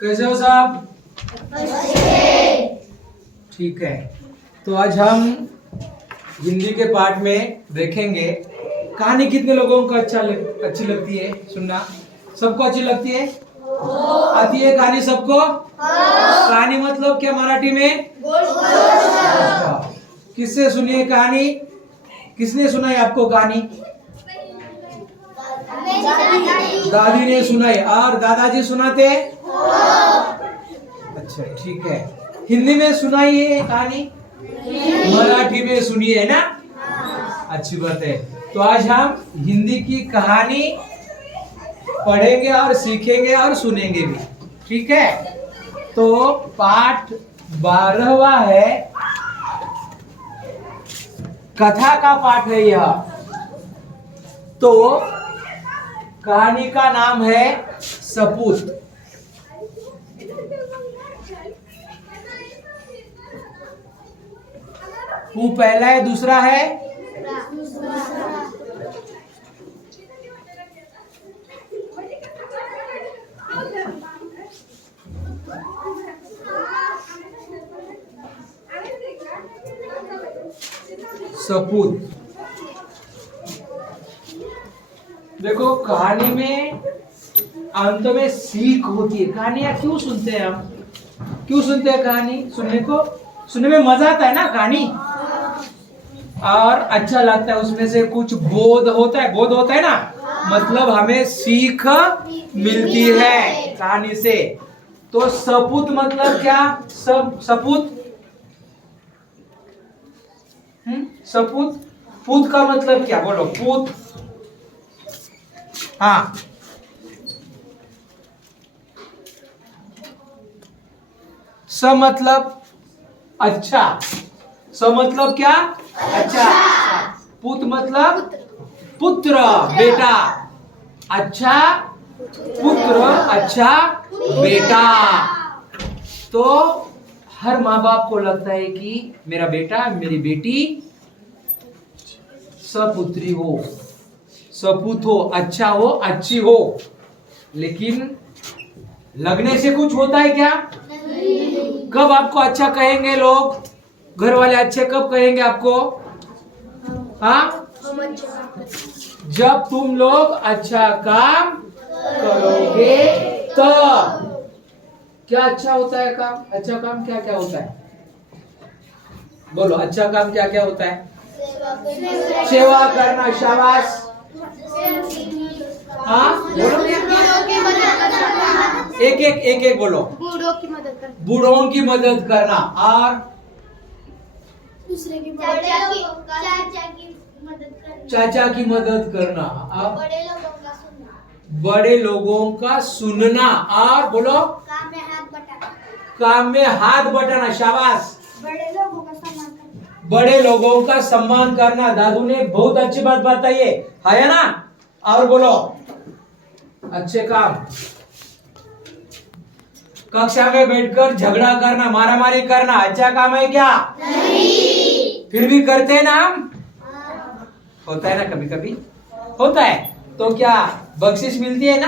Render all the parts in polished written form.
कैसे हो साहब? ठीक है, तो आज हम हिंदी के पाठ में देखेंगे कहानी कितने लोगों को अच्छी लगती है सुनना। सबको अच्छी लगती है? आती है कहानी सबको? कहानी मतलब क्या मराठी में? किससे सुनी है कहानी? किसने सुनाई आपको कहानी? दादी ने सुनाई। और दादाजी सुनाते? अच्छा ठीक है। हिंदी में सुनाई है कहानी? मराठी में सुनी है ना? अच्छी बात है। तो आज हम हिंदी की कहानी पढ़ेंगे और सीखेंगे और सुनेंगे भी। ठीक है, तो पाठ 12वां है, कथा का पाठ है यह। तो कहानी का नाम है सपूत। वो पहला है, दूसरा है सपूत। देखो कहानी में अंत में सीख होती है। कहानियां क्यों सुनते हैं हम? क्यों सुनते हैं कहानी? सुनने में मजा आता है ना कहानी, और अच्छा लगता है। उसमें से कुछ बोध होता है ना, मतलब हमें सीख मिलती है कहानी से। तो सपूत मतलब क्या? सपूत सपूत पूत का मतलब क्या? बोलो पूत। हाँ, स मतलब अच्छा। स मतलब क्या? अच्छा। पुत मतलब पुत्र, बेटा। अच्छा पुत्र, अच्छा बेटा। तो हर माँ बाप को लगता है कि मेरा बेटा, मेरी बेटी सपुत्री हो, सपूत हो, अच्छा हो, अच्छी हो। लेकिन लगने से कुछ होता है क्या? कब आपको अच्छा कहेंगे लोग? घर वाले अच्छे कब कहेंगे आपको? हाँ, जब तुम लोग अच्छा काम करोगे तब। क्या अच्छा होता है काम? अच्छा काम क्या क्या होता है? बोलो, अच्छा काम क्या क्या होता है? सेवा करना। शाबाश। हाँ बोलो, एक बोलो। बूढ़ों की मदद करना। और चाचा की मदद करना। अब बड़े लोगों का सुनना। और बोलो, काम में हाथ बटाना। शाबाश। बड़े लोगों का सम्मान करना। दादू ने बहुत अच्छी बात बताई है ना? और बोलो, अच्छे काम। कक्षा में बैठकर झगड़ा करना, मारामारी करना अच्छा काम है क्या? नहीं। फिर भी करते हैं ना हम? होता है ना, कभी कभी होता है। तो क्या बख्शिश मिलती है ना?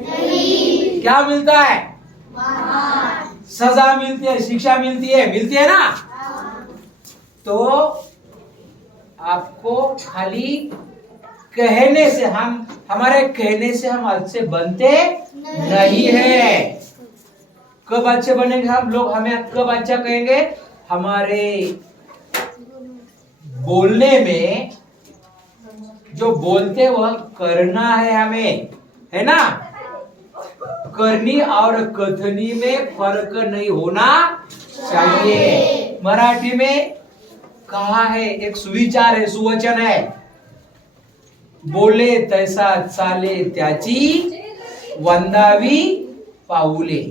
नहीं। क्या मिलता है? सजा मिलती है, शिक्षा मिलती है ना? तो आपको खाली कहने से, हमारे कहने से हम अच्छे बनते नहीं है। कब अच्छे बनेंगे हम लोग? हमें कब अच्छा कहेंगे? हमारे बोलने में, जो बोलते वह करना है हमें, है ना? करनी और कथनी में फर्क नहीं होना चाहिए। मराठी में कहा है, एक सुविचार है, सुवचन है, बोले तैसा चाले त्याची वंदावी पाऊले।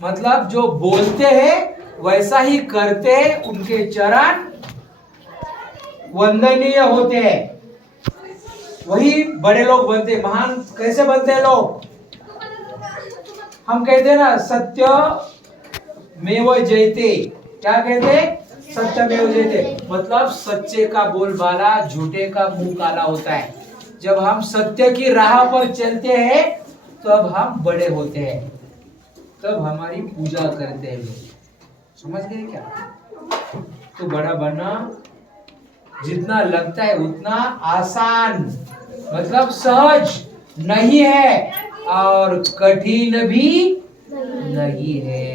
मतलब जो बोलते हैं वैसा ही करते हैं, उनके चरण वंदनीय होते हैं, वही बड़े लोग बनते। महान कैसे बनते हैं लोग? हम कहते हैं ना, सत्य मेव जयते। क्या कहते? सत्यमेव जयते। मतलब सच्चे का बोलबाला, झूठे का मुंह काला होता है। जब हम सत्य की राह पर चलते हैं तब हम बड़े होते हैं। तब हमारी पूजा करते हैं लोग। समझ गए क्या? तो बड़ा बनना जितना लगता है उतना आसान, मतलब सहज नहीं है और कठिन भी नहीं है।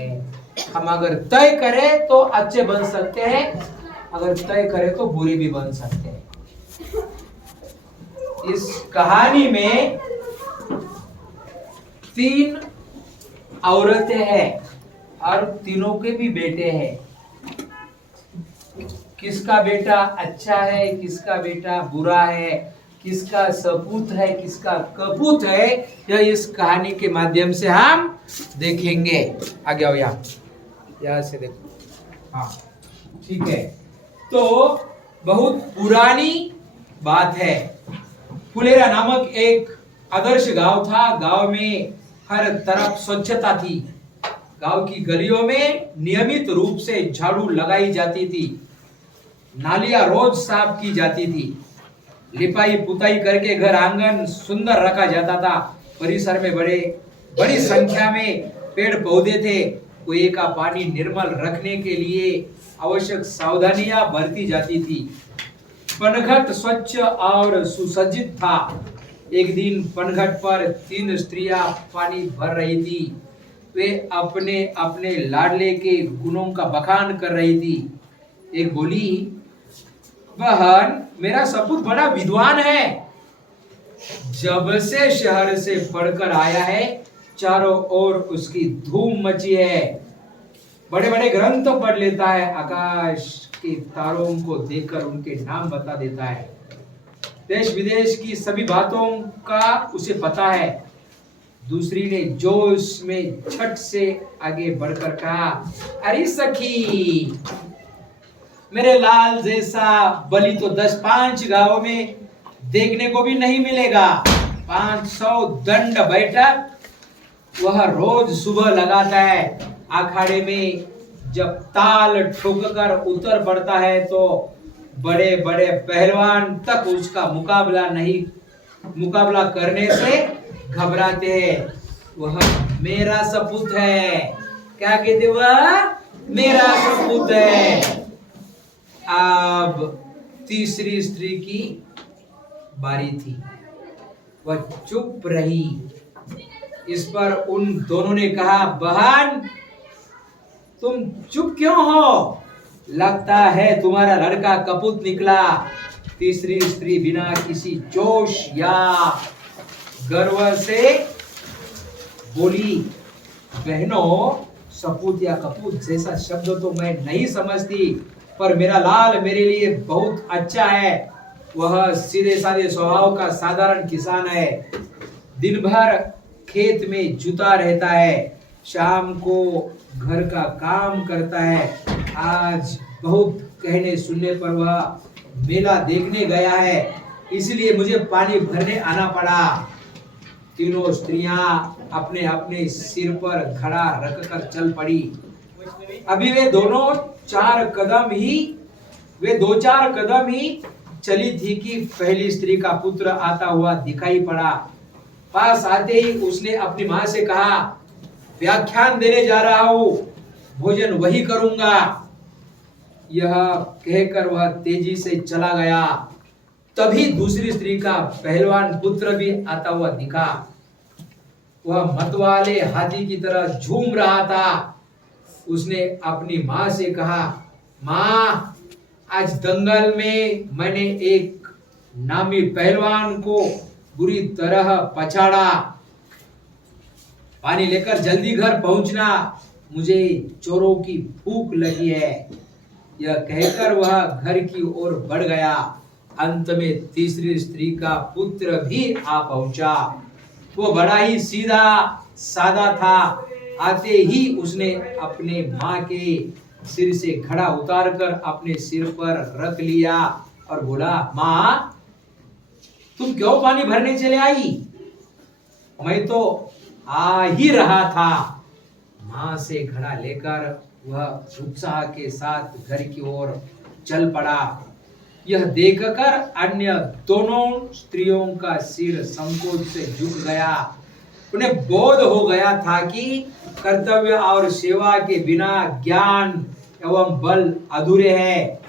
हम अगर तय करें तो अच्छे बन सकते हैं, अगर तय करें तो बुरे भी बन सकते हैं। इस कहानी में 3 औरतें हैं और तीनों के भी बेटे हैं। किसका बेटा अच्छा है, किसका बेटा बुरा है, किसका सपूत है, किसका कपूत है, यह इस कहानी के माध्यम से हम देखेंगे। आगे आओ, यहाँ से देखो। हाँ ठीक है। तो बहुत पुरानी बात है। फुलेरा नामक एक आदर्श गांव था। गांव में हर तरफ स्वच्छता थी। गांव की गलियों में नियमित रूप से झाड़ू लगाई जाती थी। नालियां रोज साफ की जाती थी। लिपाई पुताई करके घर आंगन सुंदर रखा जाता था। परिसर में बड़ी संख्या में पेड़ पौधे थे। कुएं का पानी निर्मल रखने के लिए आवश्यक सावधानियां बरती जाती थी। पनघट स्वच्छ और सुसज्जित था। एक दिन पनघट पर 3 स्त्रियां पानी भर रही थी। वे अपने अपने लाडले के गुणों का बखान कर रही थी। एक बोली, बहन मेरा सपूत बड़ा विद्वान है। जब से शहर से पढ़कर आया है चारों ओर उसकी धूम मची है। बड़े बड़े ग्रंथ पढ़ लेता है। आकाश के तारों को देखकर उनके नाम बता देता है। देश विदेश की सभी बातों का उसे पता है। दूसरी ने जोश में झट से आगे बढ़कर कहा, अरे सखी, मेरे लाल जैसा बलि तो 10-5 गांवों में देखने को भी नहीं मिलेगा। 500 दंड बैठक वह रोज सुबह लगाता है। अखाड़े में जब ताल ठोककर उतर पड़ता है तो बड़े बड़े पहलवान तक उसका मुकाबला करने से घबराते हैं। वह मेरा सपूत है। क्या कहते, वह मेरा सपूत है। अब तीसरी स्त्री की बारी थी। वह चुप रही। इस पर उन दोनों ने कहा, बहन तुम चुप क्यों हो? लगता है तुम्हारा लड़का कपूत निकला। तीसरी स्त्री बिना किसी जोश या गर्व से बोली, बहनों, सपूत या कपूत जैसा शब्द तो मैं नहीं समझती, पर मेरा लाल मेरे लिए बहुत अच्छा है। वह सीधे साधे स्वभाव का साधारण किसान है। दिन भर खेत में जुता रहता है। शाम को घर का काम करता है। आज बहुत कहने सुनने पर वह मेला देखने गया है, इसलिए मुझे पानी भरने आना पड़ा। तीनों स्त्रियां अपने अपने सिर पर घड़ा रखकर चल पड़ी। अभी वे 2-4 कदम ही चली थी कि पहली स्त्री का पुत्र आता हुआ दिखाई पड़ा। पास आते ही उसने अपनी मां से कहा, व्याख्यान देने जा रहा हूं, भोजन वही करूंगा। यह कहकर वह तेजी से चला गया। तभी दूसरी स्त्री का पहलवान पुत्र भी आता हुआ दिखा। वह मतवाले हाथी की तरह झूम रहा था। उसने अपनी मां से कहा, मां, आज दंगल में मैंने एक नामी पहलवान को बुरी तरह पछाड़ा। पानी लेकर जल्दी घर पहुंचना, मुझे चोरों की भूख लगी है। यह कहकर वह घर की ओर बढ़ गया। अंत में तीसरी स्त्री का पुत्र भी आ पहुंचा। वो बड़ा ही सीधा सादा था। आते ही उसने अपने माँ के सिर से घड़ा उतारकर अपने सिर पर रख लिया और बोला, माँ, तुम क्यों पानी भरने चले आई? मैं तो आ ही रहा था। मां से घड़ा लेकर वह उत्साह के साथ घर की ओर चल पड़ा। यह देखकर अन्य दोनों स्त्रियों का सिर संकोच से झुक गया। उन्हें बोध हो गया था कि कर्तव्य और सेवा के बिना ज्ञान एवं बल अधूरे हैं।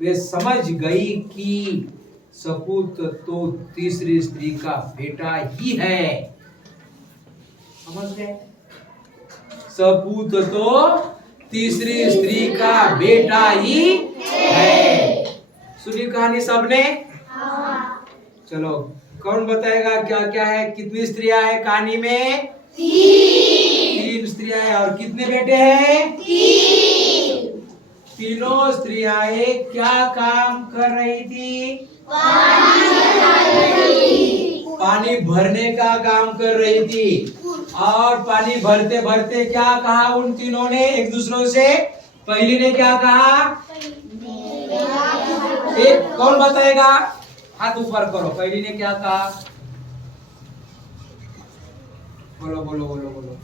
वे समझ गई कि सपूत तो तीसरी स्त्री का बेटा ही है। समझ गए? सपूत तो तीसरी स्त्री का बेटा ही है। सुनी कहानी सबने? चलो, कौन बताएगा क्या क्या है? कितनी स्त्रियां है कहानी में? 3 स्त्रियां हैं। और कितने बेटे हैं? 3। तीनों स्त्रियां क्या काम कर रही थी? पानी भरने का काम कर रही थी। और पानी भरते भरते क्या कहा उन तीनों ने एक दूसरों से? पहली ने क्या कहा? एक कौन बताएगा? हाथ ऊपर करो। पहली ने क्या कहा? बोलो बोलो बोलो बोलो।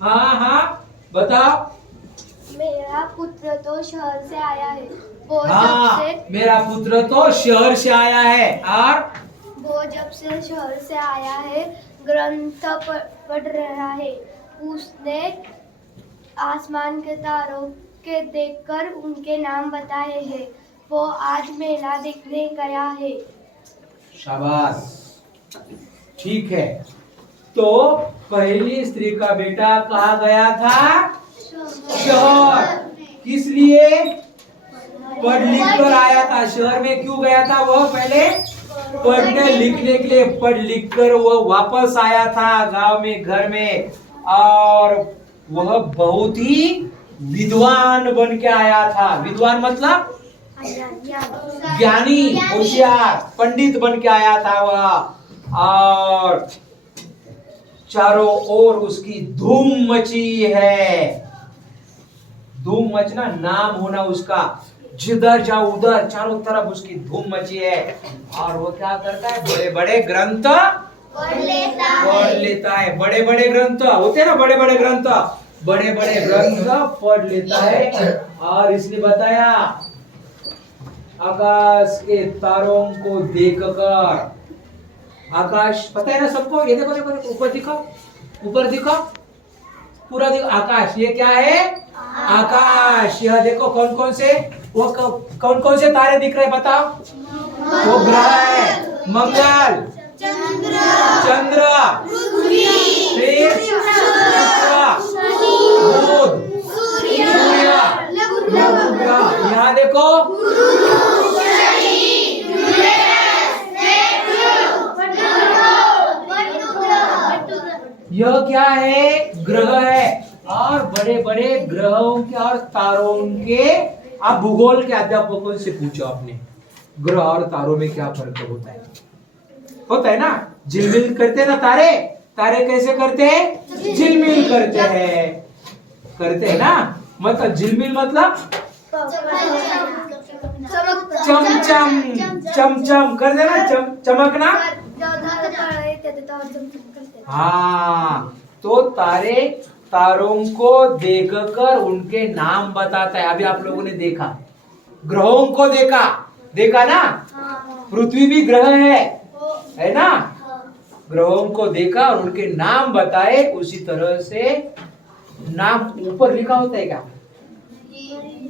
हाँ बताओ। मेरा पुत्र तो शहर से आया है। मेरा पुत्र तो शहर से आया है। और वो जब से शहर से आया है ग्रंथ पढ़ रहा है। उसने आसमान के तारों के देखकर उनके नाम बताए हैं। वो आज मेला देखने गया है। शाबाश, ठीक है। तो पहली स्त्री का बेटा कहाँ गया था? शहर। किस लिए? पढ़ लिख कर आया था। शहर में क्यों गया था वह? पहले पढ़ने लिखने के लिए। पढ़ लिख कर वह वापस आया था गांव में, घर में। और वह बहुत ही विद्वान बन के आया था। विद्वान मतलब ज्ञानी, होशियार, पंडित बन के आया था वह। और चारों ओर उसकी धूम मची है। धूम मचना, नाम होना उसका। जिधर जाओ उधर चारों तरफ उसकी धूम मची है। और वो क्या करता है? बड़े बड़े ग्रंथ पढ़ लेता है। बड़े बड़े ग्रंथ होते हैं ना, बड़े बड़े ग्रंथ, बड़े बड़े ग्रंथ पढ़ लेता है। और इसने बताया आकाश के तारों को देखकर। आकाश पता है ना सबको? ये देखो देखो देखो, ऊपर दिखाओ, ऊपर दिखाओ, पूरा देखो। आकाश, ये क्या है? आकाश। यह देखो कौन कौन से, वो कौन कौन से तारे दिख रहे बताओ? वो ग्रह है। मंगल, चंद्र, फिर बुध, सूर्य, यहाँ देखो यह क्या है? ग्रह है। और बड़े बड़े ग्रहों के और तारों के, आप भूगोल के अध्यापकों से पूछो आपने, ग्रह और तारों में क्या फर्क होता है? होता है ना, झिलमिल करते हैं ना तारे। तारे कैसे करते हैं? झिलमिल करते हैं, करते हैं ना। मतलब झिलमिल मतलब चमचम, चमचम कर देना, चमकना। हाँ, तो तारे तारों को देखकर उनके नाम बताता है। अभी आप लोगों ने देखा, ग्रहों को देखा ना। पृथ्वी भी ग्रह है ना। ग्रहों को देखा और उनके नाम बताए। उसी तरह से नाम ऊपर लिखा होता है क्या?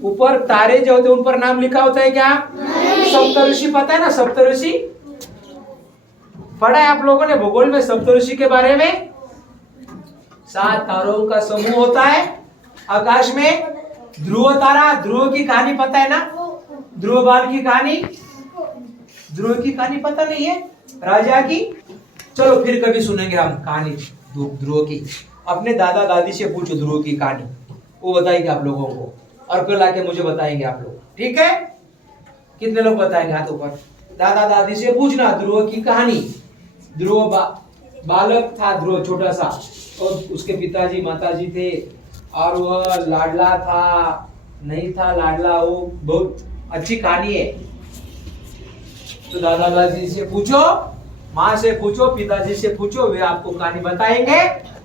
ऊपर तारे जो होते हैं उन पर नाम लिखा होता है क्या? सप्तऋषि पता है ना? सप्तऋषि पढ़ा है आप लोगों ने भूगोल में सप्तऋषि के बारे में। 7 तारों का समूह होता है आकाश में। ध्रुव तारा, ध्रुव की कहानी पता है ना? ध्रुव बाल की कहानी, ध्रुव की कहानी पता नहीं है? राजा की। चलो फिर कभी सुनेंगे हम कहानी ध्रुव की। अपने दादा दादी से पूछो ध्रुव की कहानी, वो बताएंगे आप लोगों को। और कल आके मुझे बताएंगे आप लोग, ठीक है? कितने लोग बताएंगे हाथ ऊपर? दादा दादी से पूछना ध्रुव की कहानी। ध्रुव बालक था, ध्रुव छोटा सा, और उसके पिताजी माताजी थे। और वह लाडला था, नहीं था लाडला, वो बहुत अच्छी कहानी है। तो दादा दादी से पूछो, माँ से पूछो, पिताजी से पूछो, वे आपको कहानी बताएंगे।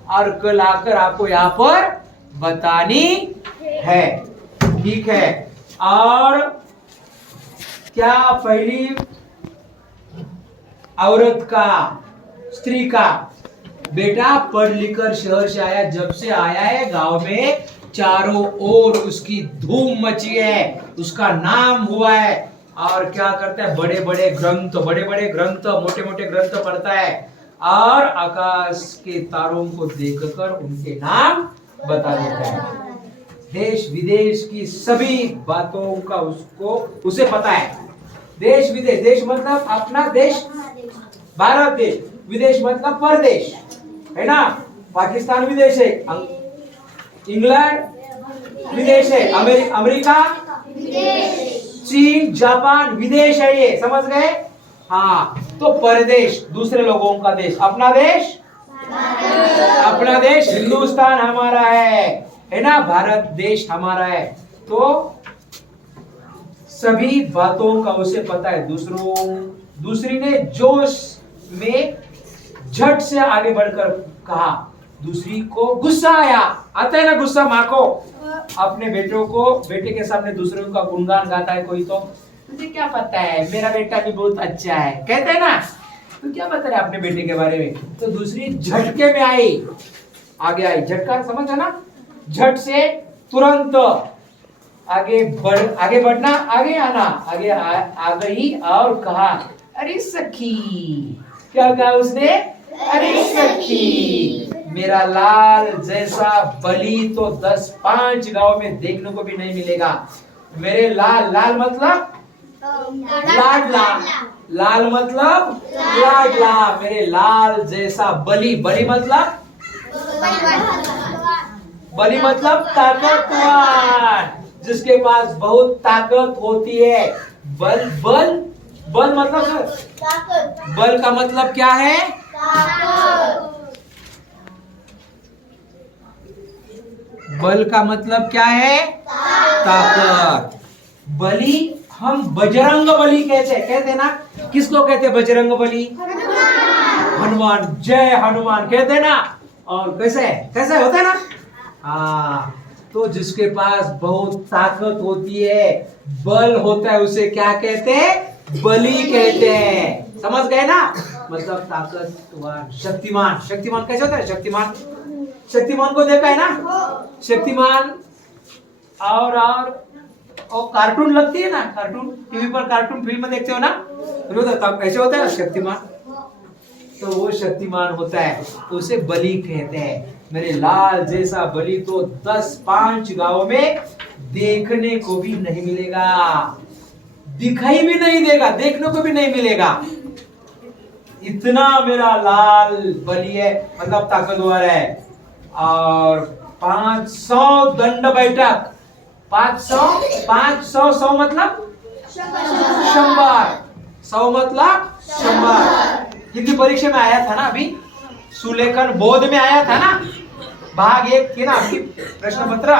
और कल आकर आपको यहाँ पर बतानी है, ठीक है? और क्या पहली औरत का स्त्री का। बेटा पढ़ लिख कर शहर से आया, जब से आया है गांव में चारों ओर उसकी धूम मची है, उसका नाम हुआ है। और क्या करता है, बड़े बड़े ग्रंथ मोटे मोटे ग्रंथ पढ़ता है और आकाश के तारों को देखकर उनके नाम बता देता है। देश विदेश की सभी बातों का उसे पता है। देश विदेश, देश मतलब अपना देश भारत देश, विदेश मतलब परदेश, है ना। पाकिस्तान विदेश है, इंग्लैंड विदेश है, अमेरिका, चीन, जापान विदेश है, ये समझ गए। हाँ, तो परदेश दूसरे लोगों का देश, अपना देश हिंदुस्तान हमारा है ना, भारत देश हमारा है। तो सभी बातों का उसे पता है। दूसरी ने जोश में झट से आगे बढ़कर कहा। दूसरी को गुस्सा आया, आता है ना गुस्सा माँ को, अपने बेटे के सामने दूसरों का गुणगान गाता है कोई, तो तुझे क्या पता है, मेरा बेटा भी बहुत अच्छा है, कहते हैं ना, तू क्या पता है अपने बेटे के बारे में। तो दूसरी झटके में आई, आगे आई, झटका समझ है ना, झट से तुरंत आगे बढ़ना, आगे आना, आगे आ गई और कहा, अरे सखी, क्या कहा उसने, अरे सखी, मेरा लाल जैसा बलि तो 10-5 गांव में देखने को भी नहीं मिलेगा। मेरे लाल मतलब लाडला, लाल मतलब लाडला, मेरे लाल जैसा बलि मतलब ताकतवर, जिसके पास बहुत ताकत होती है। बल मतलब, बल का मतलब क्या है, बल का मतलब क्या है, ताकत। बलि हम बजरंग बली कहते ना, किसको कहते बजरंग बली, हनुमान, जय हनुमान कहते ना। और कैसे होता है ना, हाँ, तो जिसके पास बहुत ताकत होती है, बल होता है, उसे क्या कहते हैं, बली कहते हैं, समझ गए ना। मतलब ताकतवर, शक्तिमान कैसे होता है, शक्तिमान को देखा है ना, शक्तिमान और कार्टून लगती है ना, कार्टून टीवी पर, कार्टून फिल्म देखते हो ना, ऐसे होता है ना शक्तिमान, तो वो शक्तिमान होता है, तो उसे बलि कहते हैं। मेरे लाल जैसा बलि तो 10-5 गांव में देखने को भी नहीं मिलेगा, दिखाई भी नहीं देगा, देखने को भी नहीं मिलेगा। इतना मेरा लाल बलि है, मतलब ताकतवर है। और 500 दंड बैठक, 500 मतलब 100 मतलब 100। हिंदी परीक्षा में आया था ना, अभी सुलेखन बोध में आया था ना, भाग 1 थी ना आपकी प्रश्न पत्र,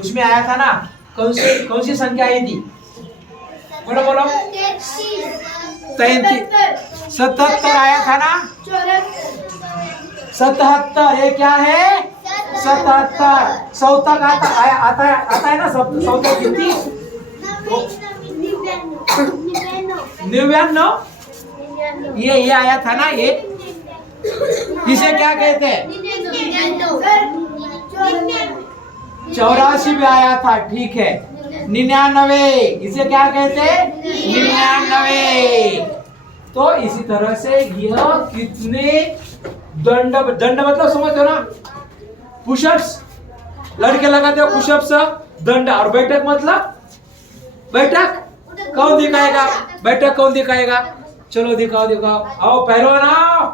उसमें आया था ना, कौन सी संख्या आई थी, बोलो 77 आया था ना, 77, ये क्या है, 77, 100 तक आता है ना, 100 तक गिनती, 99, ये आया था ना, ये इसे क्या कहते हैं, 84 में आया था, ठीक है। 99, इसे क्या कहते हैं, 99। तो इसी तरह से यह कितने दंड मतलब समझ हो ना, पुशअप्स, लड़के लगाते हो पुशअप्स, दंड, और बैठक मतलब बैठक कौन दिखाएगा, बैठक कौन दिखाएगा, चलो दिखाओ, आओ पहलवान आओ,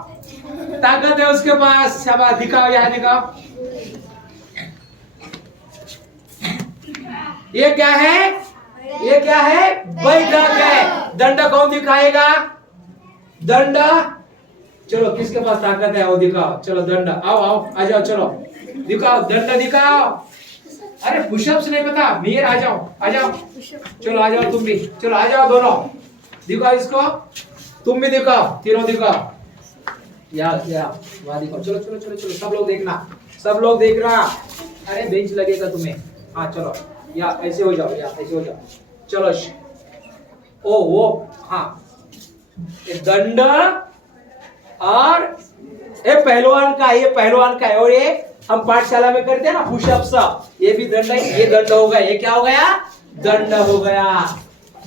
ताकत है उसके पास, शाबाश, दिखाओ, यहाँ दिखाओ। ये क्या है, बैठक है। दंड कौन दिखाएगा, दंड, चलो किसके पास ताकत है वो दिखाओ, चलो दंड, आओ आ जाओ, चलो दिखाओ, दंड दिखाओ। अरे पुशअप्स नहीं पता, मीर आ जाओ, चलो आ जाओ, तुम भी चलो आ जाओ, दोनों दिखाओ इसको, तुम भी दिखाओ, तीनों दिखाओ, या वहां दिखाओ, चलो, सब लोग देखना, अरे बेंच लगेगा तुम्हें, हाँ चलो, या ऐसे हो जाओ, चलो, ओ वो, हाँ, दंड और ये पहलवान का, ये पहलवान का है। और ये हम पाठशाला में करते हैं ना पुशअप्स, ये भी दंड है। ये दंड हो गया, ये क्या हो गया? दंड हो गया।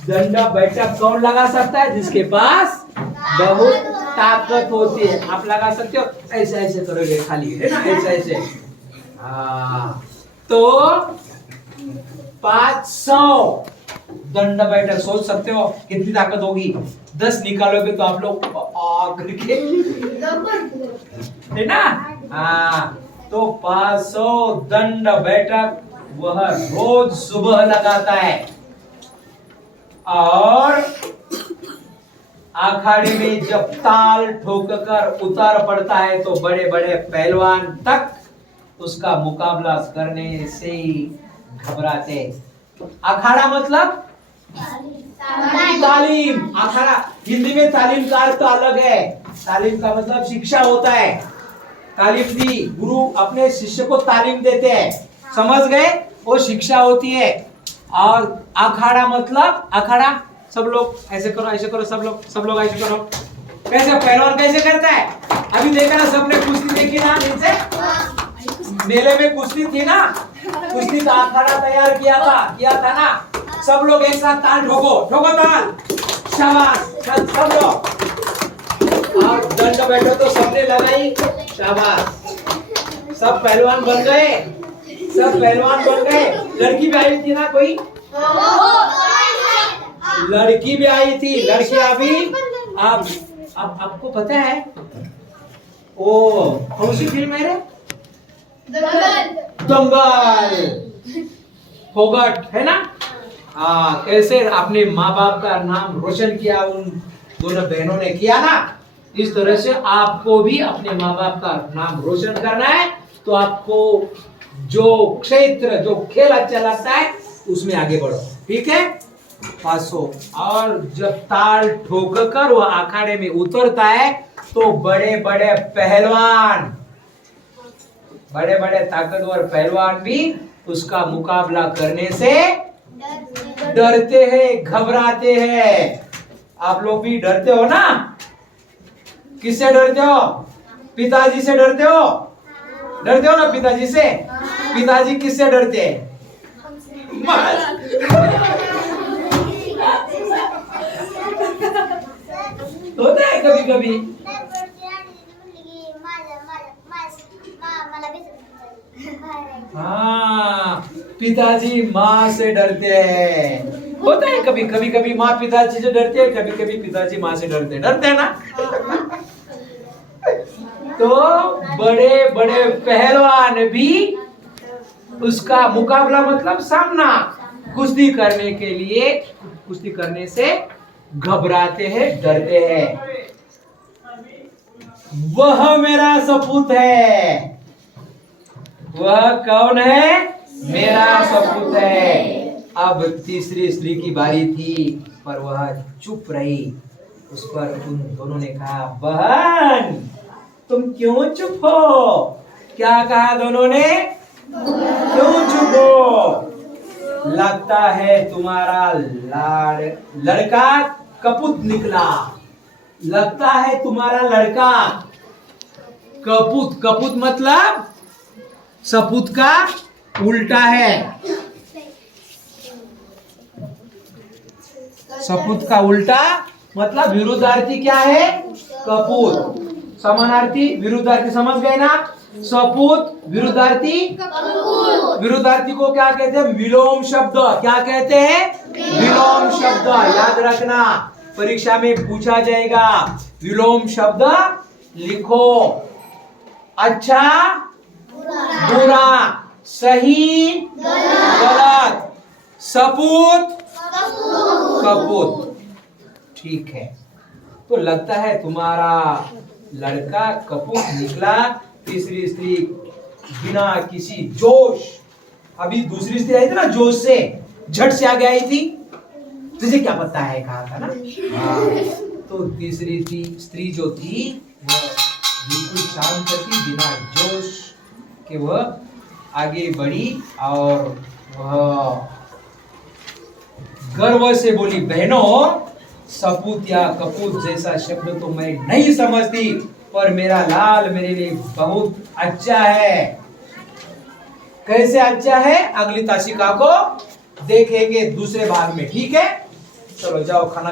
दंड बैठक कौन लगा सकता है? जिसके पास बहुत ताकत होती है। आप लगा सकते हो, ऐसे ऐसे करोगे खाली, है ना, ऐसे ऐसे। तो 500 दंड बैठक, सोच सकते हो कितनी ताकत होगी। 10 निकालोगे तो आप लोग करके, है ना। तो 500 दंड बैठक वह रोज सुबह लगाता है। और अखाड़े में जब ताल ठोककर उतार पड़ता है तो बड़े बड़े पहलवान तक उसका मुकाबला करने से घबराते। अखाड़ा मतलब तालीम। अखाड़ा हिंदी में तालीम का अर्थ अलग है। तालीम का मतलब शिक्षा होता है। तालीम दी, गुरु अपने शिष्य को तालीम देते हैं, समझ गए? वो शिक्षा होती है। और अखाड़ा मतलब, अखाड़ा सब लोग ऐसे करो, ऐसे करो, सब लोग ऐसे करो। कैसे पहलवान कैसे करता है? अभी देखा ना, सबने कुश्ती देखी ना, नीचे मेले में कुश्ती थी ना, कुश्ती का अखाड़ा तैयार किया था ना। सब लोग एक साथ ताल ठोको ताल, शाबाश, सब लोग। और दंड बैठो तो सबने लगाई, शाबाश, सब पहलवान बन गए, सब पहलवान बन गए। लड़की भी आई थी ना, कोई लड़की भी आई थी। लड़कियां भी अब आपको पता है वो कौन सी फिल्म है रे? दंगल। फोगट, है ना। कैसे अपने माँ बाप का नाम रोशन किया उन दोनों बहनों ने किया ना, इस तरह से आपको भी अपने माँ बाप का नाम रोशन करना है। तो आपको जो क्षेत्र, जो खेल अच्छा लगता है उसमें आगे बढ़ो, ठीक है। 500। और जब ताल ठोककर वह अखाड़े में उतरता है तो बड़े बड़े पहलवान, बड़े बड़े ताकतवर पहलवान भी उसका मुकाबला करने से डरते हैं, घबराते हैं। आप लोग भी डरते हो ना? किससे डरते हो? पिताजी से डरते हो? डरते हो ना पिताजी से? पिताजी किससे डरते हैं? होता है कभी कभी। हाँ, पिताजी माँ से डरते हैं। होता है कभी कभी माँ पिताजी से डरते हैं, कभी कभी पिताजी माँ से डरते हैं ना। तो बड़े बड़े पहलवान भी उसका मुकाबला मतलब सामना, कुश्ती करने के लिए, कुश्ती करने से घबराते हैं, डरते हैं। वह मेरा सपूत है। वह कौन है? मेरा सपूत है। अब तीसरी स्त्री की बारी थी, पर वह चुप रही। उस पर उन दोनों ने कहा, बहन तुम क्यों चुप हो? क्या कहा दोनों ने? क्यों चुप हो? लगता है तुम्हारा लड़का कपूत निकला। लगता है तुम्हारा लड़का कपूत। कपूत मतलब सपूत का उल्टा है। सपूत का उल्टा मतलब विरुद्धार्थी क्या है? कपूत। समानार्थी विरुद्धार्थी समझ गए ना? सपूत विरुद्धार्थी कपूत। विरुद्धार्थी को क्या कहते हैं? विलोम शब्द। क्या कहते हैं? विलोम शब्द। याद रखना, परीक्षा में पूछा जाएगा। विलोम शब्द लिखो। अच्छा बुरा, सही गलत, सपूत कपूत, ठीक है। तो लगता है तुम्हारा लड़का कपूत निकला। तीसरी स्त्री बिना किसी जोश, अभी दूसरी स्त्री आई थी ना, जोश से झट से आगे आई थी। तुझे क्या पता है, कहा था ना। तो तीसरी स्त्री जो थी वह बिल्कुल शांत थी, बिना जोश के वह आगे बढ़ी और वह गर्व से बोली, बहनों सपूत या कपूत जैसा शब्द तो मैं नहीं समझती, पर मेरा लाल मेरे लिए बहुत अच्छा है। कैसे अच्छा है अगली ताशिका को देखेंगे दूसरे भाग में, ठीक है। चलो जाओ खाना